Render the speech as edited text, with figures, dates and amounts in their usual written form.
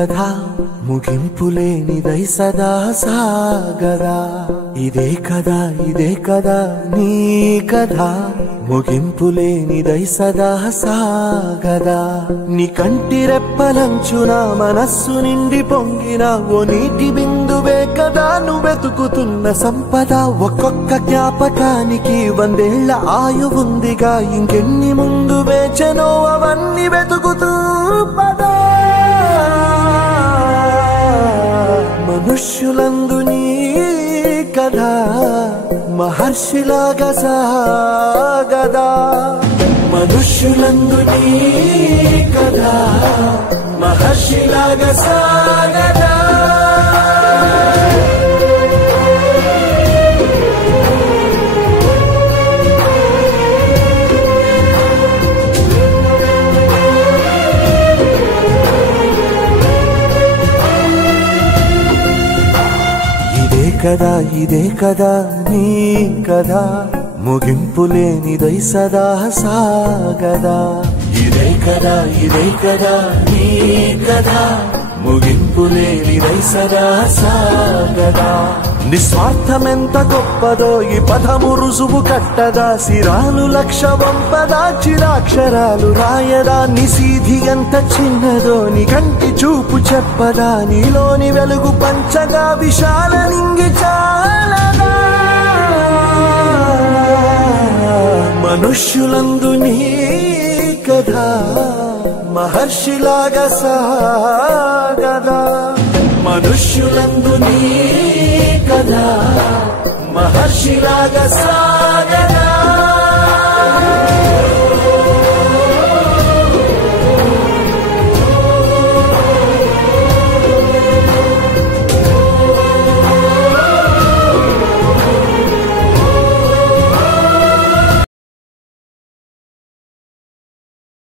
కదా ముగింపులేనిదై సదా సాగదా ఇదే కదా నీ కథ ముగింపులేనిదై సదా సాగదా నీ కంటి రెప్పలంచున మనస్సు నిండి పొంగిన ఓ నీటి బిందువే కదా నువ్వెతుకుతున్న సంపద ఒక్కొక్క జ్ఞాపకానికి 100 ఏళ్ల ఆయువుందిగా ఇంకెన్ని ముందు వేచనో అవన్నీ వెతుకుతూ పదా మనుష్యులందు నీ కథ మహర్షిలాగా సాగదా మనుష్యులందు నీ కథ మహర్షిలాగా సాగదా ఇదే కదా నీ కదా ముగింపులేనిదై సదా సాగదా ఇదే కదా నీ కదా ముగింపులేనిదై సదా సాగదా నిస్వార్థమెంత గొప్పదో ఈ పదము రుజువు కట్టదా సిరాలు లక్ష వంపదా చిరాక్షరాలు రాయదా నిసీధి ఎంత చిన్నదో నీ కంటి చూపు చెప్పదా నీలోని వెలుగు పంచగా విశాల నింగి చాలదా మనుష్యులందు నీ కథ మహర్షిలాగా సాగదా మనుష్యులందు నీ కథ మహర్షిలాగా సాగదా